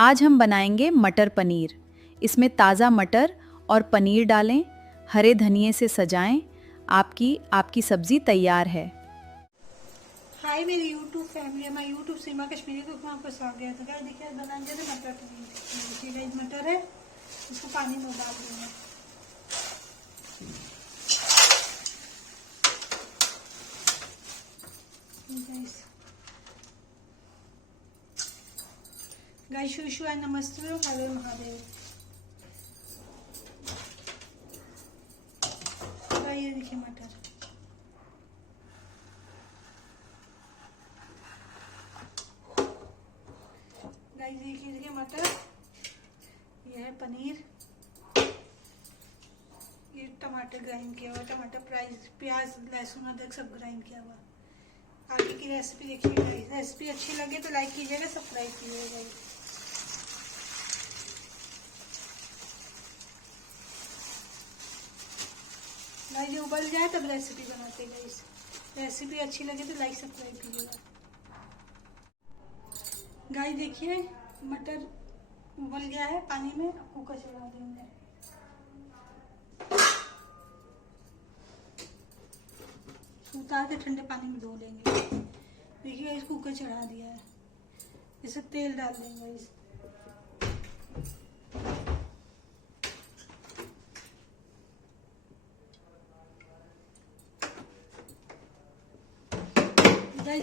आज हम बनाएंगे मटर पनीर। इसमें ताज़ा मटर और पनीर डालें, हरे धनिए से सजाएं। आपकी सब्जी तैयार है। हाय मेरी यूट्यूब फैमिली, हमारे यूट्यूब सीमा कश्मीरी कुक में आपका स्वागत है। तो गाइस देखिए बनाएंगे तो मटर पनीर। देखिए गाइस मटर है, इसको पानी में उबाल देंगे। गाइस शु एंड नमस्ते, हरे महादेव। ये देखिए मटर, गाइस देखिए मटर, ये है पनीर, ये टमाटर ग्राइंड किया हुआ, टमाटर प्याज लहसुन अदरक सब ग्राइंड किया हुआ। आगे की रेसिपी देखिए गाइस। रेसिपी अच्छी लगे तो लाइक कीजिएगा, सब्सक्राइब कीजिएगा। गाइस ये उबल जाए तब रेसिपी बनाते हैं गाइस। रेसिपी अच्छी लगे तो लाइक सब्सक्राइब कीजिएगा। गाइस देखिए मटर उबल गया है पानी में, कुकर चढ़ा देंगे। उतार के ठंडे पानी में धो लेंगे। देखिए इस कुकर चढ़ा दिया है, इसे तेल डाल देंगे। इस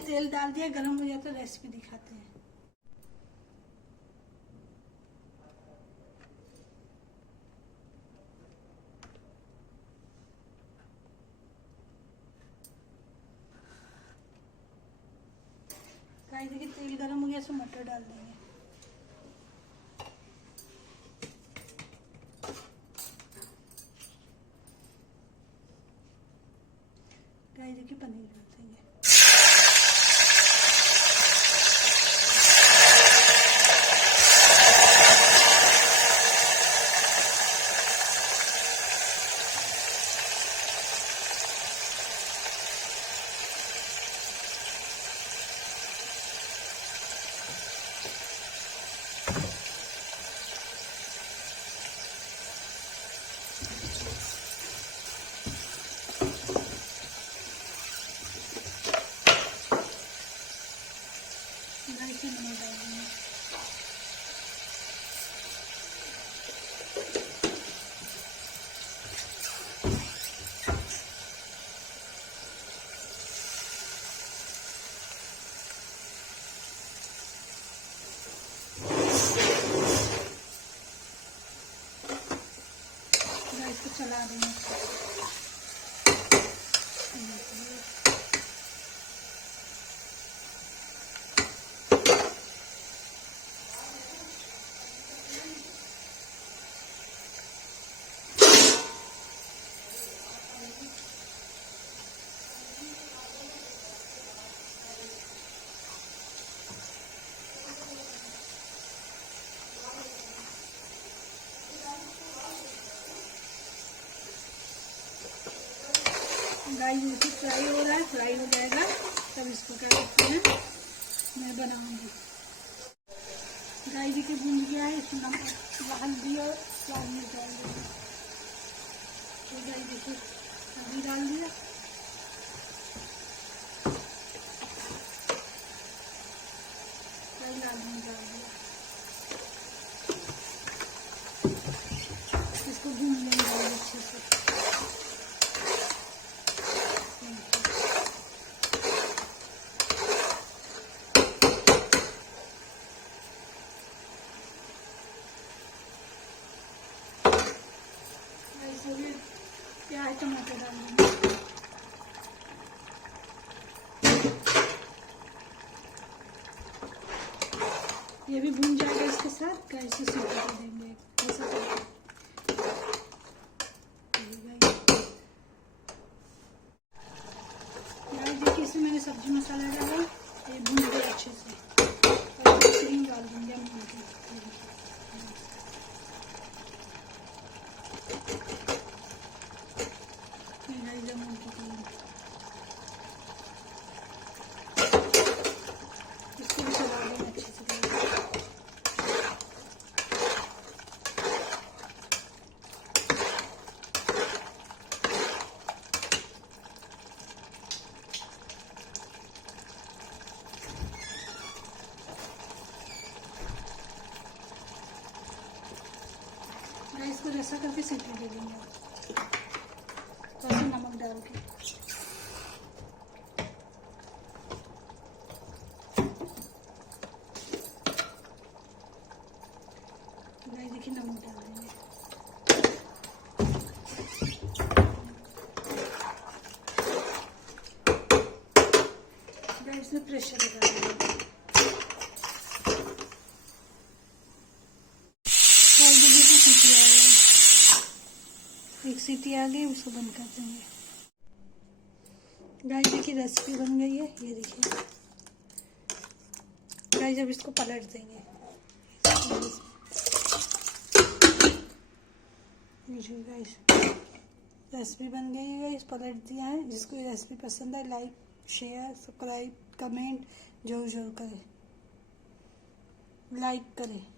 तेल डाल दिया, गरम हो जाए तो रेसिपी दिखाते हैं। गाइस देखिए तेल गरम हो गया, इसमें मटर डाल देंगे। गाइस देखिए पनीर डाल देंगे। इसको चला देंगे। गाइस इसको फ्राई हो रहा है, फ्राई हो जाएगा तब इसको क्या करते हैं, मैं बनाऊंगी। गाइस देखिए भून गया है, इसमें नमक हल्दी और लाल मिर्च डाल देंगे। तो गाइस देखिए हल्दी डाल दिया, लाल मिर्च डाल दिया। इसको भून लेंगे अच्छे से। प्याज टमाटर डाल देंगे। ये भी भून जाएगा इसके साथ, कैसे सीटी दे देंगे ऐसा करके। देखिए इसमें मैंने सब्जी मसाला डाला, ये भून गया अच्छे से। और क्रीम डाल देंगे हम। इसको भी चला देंगे अच्छे से। ऐसा करके सीटी दे देंगे। थोड़ा सा नमक डाल के गाइस देखिए नमक डाल देंगे। गाइस इसमें प्रेशर लगा देंगे। सीटी आ गई, एक सीटी आ गई, उसको बंद कर देंगे। गाइस देखिए रेसिपी बन गई है, ये देखिए गाइस। अब इसको पलट देंगे। गाइस रेसिपी बन गई है गाइस, पलट दिया है। जिसको ये रेसिपी पसंद है लाइक शेयर सब्सक्राइब कमेंट जरूर करें, लाइक करें।